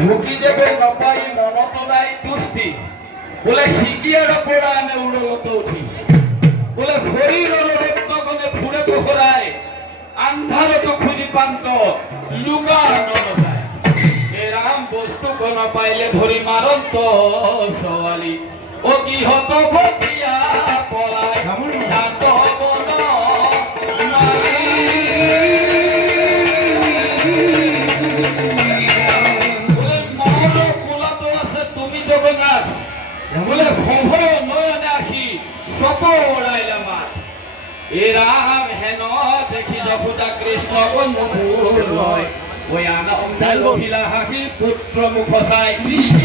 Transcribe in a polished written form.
ঢুকি যাবে নপাই মনত নাই তুষ্টি বলে শিকিয়ার পড়ানে উড়লত উঠি বলে শরীর রক্তগণে ফুড়ে পোখরায় আন্ধারত খুঁজি পান্ত লুকা নলজায় এরাম বস্তু কোন পাইলে ধরি মারন্ত সওয়ালি ও কি হত ভটিয়া পলায় জাত বন বলে খবর নয়নে আখি শত ওড়াইলা মাঠ এরাম হেন দেখি যখুদা কৃষ্ণ মুখুর হয় ওই আনন্দ মহিলা হাসি পুত্র মুখ চাই কৃষ্ণ